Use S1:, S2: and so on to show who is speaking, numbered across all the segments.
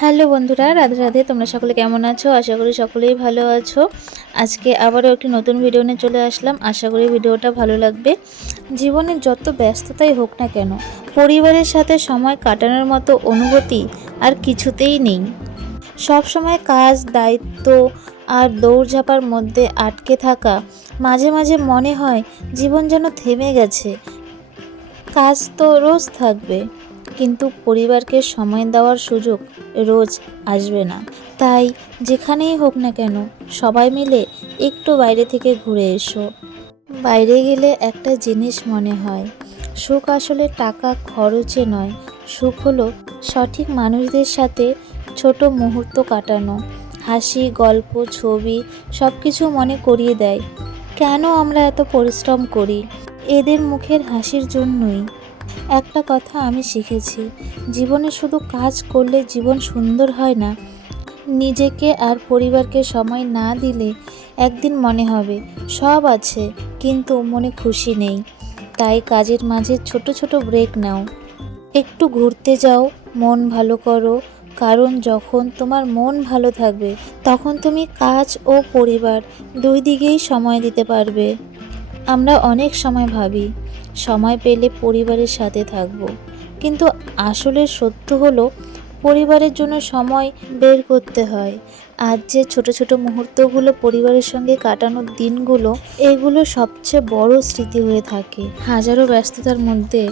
S1: Hello বন্ধুরা, রাধে রাধে, তোমরা সকলে কেমন আছো? আশা করি সকলেই ভালো আছো। আজকে আবারও একটি নতুন ভিডিও নিয়ে চলে আসলাম। আশা করি ভিডিওটা ভালো লাগবে। জীবনে যত ব্যস্ততাই হোক না কেন, পরিবারের সাথে সময় কাটানোর মতো অনুভূতি আর কিছুতেই নেই। সব সময় কাজ, দায়িত্ব আর দৌড়ঝাঁপার মধ্যে আটকে থাকা মাঝে মাঝে মনে হয় জীবন যেন থেমে গেছে। কাজ তো রোজ থাকবে। কিন্তু পরিবারকে সময় দেওয়ার সুযোগ রোজ আসবে না। তাই যেখানেই হোক না কেন সবাই মিলে একটু বাইরে থেকে ঘুরে এসো। বাইরে গেলে একটা জিনিস মনে হয়, সুখ আসলে টাকা খরচে নয়, সুখ হলো সঠিক মানুষদের সাথে ছোট মুহূর্ত কাটানো, হাসি, গল্প, ছবি সব কিছু মনে করিয়ে দেয়। কেন আমরা এত পরিশ্রম করি? এদের মুখের হাসির জন্যই। একটা কথা আমি শিখেছি, জীবনে শুধু কাজ করলে জীবন সুন্দর হয় না। নিজেকে আর পরিবারকে সময় না দিলে একদিন মনে হবে, সব আছে, কিন্তু মনে খুশি নেই। তাই কাজের মাঝে ছোট ছোট ব্রেক নাও। একটু ঘুরতে যাও, মন ভালো করো, কারণ যখন তোমার মন ভালো থাকবে, তখন তুমি কাজ ও পরিবার দুই দিকেই সময় দিতে পারবে। আমরা অনেক সময় ভাবি, সময় পেলে পরিবারের সাথে থাকব। কিন্তু আসলে সত্য হলো, পরিবারের জন্য সময় বের করতে হয়। আজ যে ছোট ছোট মুহূর্তগুলো পরিবারের সঙ্গে কাটানোর দিনগুলো, এগুলো সবচেয়ে বড় স্মৃতি হয়ে থাকে। হাজারো ব্যস্ততার মধ্যে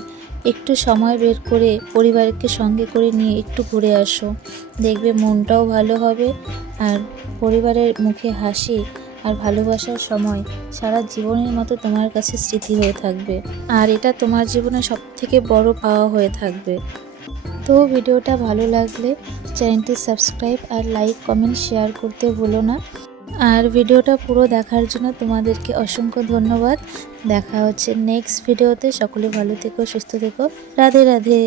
S1: একটু সময় বের করে পরিবারকে সঙ্গে করে নিয়ে একটু ঘুরে আসো। দেখবে মনটাও ভালো হবে আর পরিবারের মুখে হাসি আর ভালোবাসার সময় সারা জীবনের মতো তোমার কাছে স্মৃতি হয়ে থাকবে। আর এটা তোমার জীবনে সব থেকে বড় পাওয়া হয়ে থাকবে। তো ভিডিওটা ভালো লাগলে চ্যানেলটি সাবস্ক্রাইব আর লাইক, কমেন্ট, শেয়ার করতে ভুলো না। আর ভিডিওটা পুরো দেখার জন্য তোমাদেরকে অসংখ্য ধন্যবাদ। দেখা হচ্ছে নেক্সট ভিডিওতে সকলে ভালো থেকো, সুস্থ থেকো। রাধে রাধে।